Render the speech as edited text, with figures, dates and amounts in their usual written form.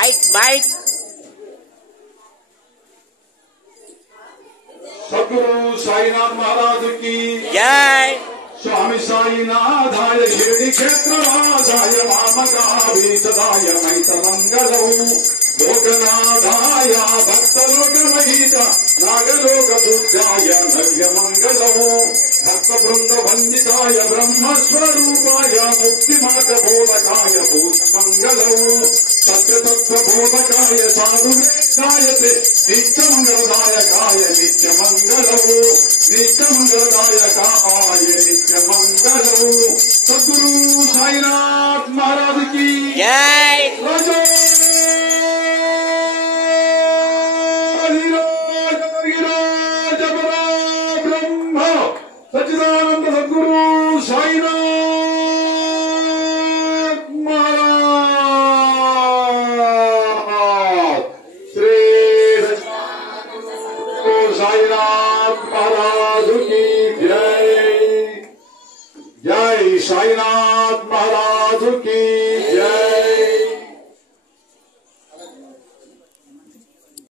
Mic सद्गुरु साईनाथ महाराज की जय। स्वामी साईनाथाय शिरडी क्षेत्रवासाय वामकाभीसदाय मैतमंगलौ लोकनाथाय भक्तलोकमहित नागलोकपूज्याय नव्यमंगलौ भक्तवृंदवंदिताय ब्रह्मस्वरूपाय मुक्तिमार्गबोधकाय भूतमंगलौ सत्यतत्त्वबोधकाय साधुवेदायते नित्यमंगलदायकाय नित्यमंगलौ नित्यमंगलदायकाय नित्यमंगलौ। सद्गुरु साईनाथ महाराज की जय। ब्रह्म सच्चिदानंद सद्गुरु साईनाथ महाराज श्री साईनाथ महाराज की जय। जय साईनाथ महाराज।